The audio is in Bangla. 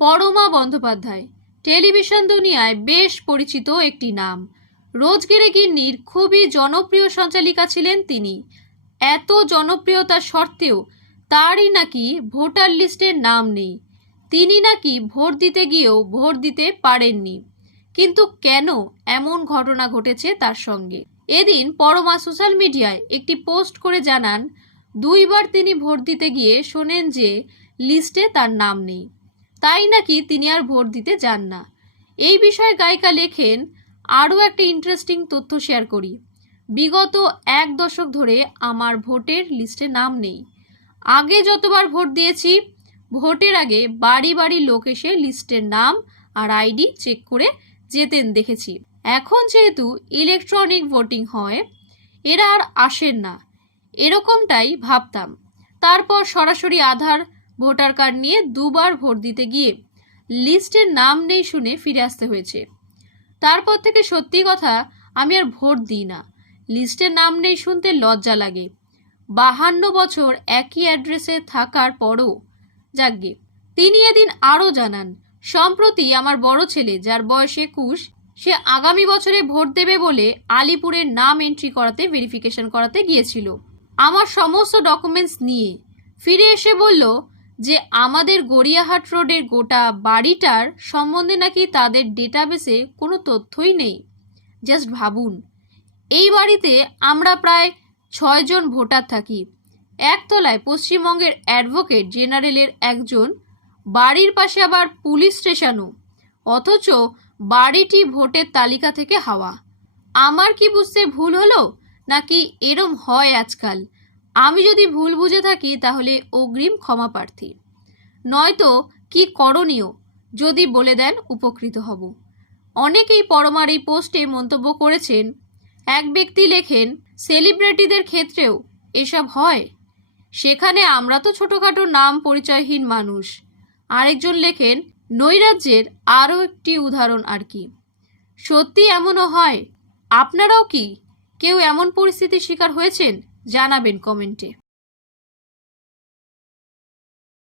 পরমা বন্দ্যোপাধ্যায়। টেলিভিশন দুনিয়ায় বেশ পরিচিত একটি নাম। রোজগেরে গিন্নির খুবই জনপ্রিয় সঞ্চালিকা ছিলেন তিনি। এত জনপ্রিয়তা সত্ত্বেও তারই নাকি ভোটার লিস্টের নাম নেই। তিনি নাকি ভোট দিতে গিয়েও ভোট দিতে পারেননি। কিন্তু কেন এমন ঘটনা ঘটেছে তার সঙ্গে? এদিন পরমা সোশ্যাল মিডিয়ায় একটি পোস্ট করে জানান, দুইবার তিনি ভোট দিতে গিয়ে শোনেন যে লিস্টে তার নাম নেই। তাই নাকি তিনি আর ভোট দিতে যান না? এই বিষয়ে গায়িকা লেখেন, আরও একটা ইন্টারেস্টিং তথ্য শেয়ার করি। বিগত এক দশক ধরে আমার ভোটের লিস্টে নাম নেই। আগে যতবার ভোট দিয়েছি, ভোটের আগে বাড়ি বাড়ি লোক এসে লিস্টের নাম আর আইডি চেক করে যেতেন দেখেছি। এখন যেহেতু ইলেকট্রনিক ভোটিং হয়, এরা আর আসেন না। এরকমটাই ভাবতাম। তারপর সরাসরি আধার ভোটার কার্ড নিয়ে দুবার ভোট দিতে গিয়ে লিস্টের নাম নেই শুনে ফিরে আসতে হয়েছে। তারপর থেকে সত্যি কথা, আমি আর ভোট দিই না। লিস্টের নাম নেই শুনতে লজ্জা লাগে। বাহান্ন বছর একই অ্যাড্রেসে থাকার পরও, যাকগে, তিনি এদিন আরও জানান, সম্প্রতি আমার বড় ছেলে, যার বয়স একুশ, সে আগামী বছরে ভোট দেবে বলে আলিপুরের নাম এন্ট্রি করাতে ভেরিফিকেশন করাতে গিয়েছিল। আমার সমস্ত ডকুমেন্টস নিয়ে ফিরে এসে বলল যে আমাদের গড়িয়াহাট রোডের গোটা বাড়িটার সম্বন্ধে নাকি তাদের ডেটাবেসে কোনো তথ্যই নেই। জাস্ট ভাবুন। এই বাড়িতে আমরা প্রায় ছয়জন ভোটার থাকি। একতলায় পশ্চিমবঙ্গের অ্যাডভোকেট জেনারেলের একজন, বাড়ির পাশে আবার পুলিশ স্টেশনও অথচ বাড়িটি ভোটের তালিকা থেকে হাওয়া। আমার কি বুঝতে ভুল হলো? নাকি এরম হয় আজকাল? আমি যদি ভুল বুঝে থাকি, তাহলে অগ্রিম ক্ষমা প্রার্থী। নয়তো কি করণীয়, যদি বলে দেন, উপকৃত হব। অনেকেই পরমার এই পোস্টে মন্তব্য করেছেন, এক ব্যক্তি লেখেন, সেলিব্রিটিদের ক্ষেত্রেও এসব হয়? সেখানে আমরা তো ছোটোখাটো নাম পরিচয়হীন মানুষ। আরেকজন লেখেন, নৈরাজ্যের আরও একটি উদাহরণ আর কি। সত্যি এমনও হয়? আপনারাও কি কেউ এমন পরিস্থিতির শিকার হয়েছেন? জানাবেন কমেন্টে।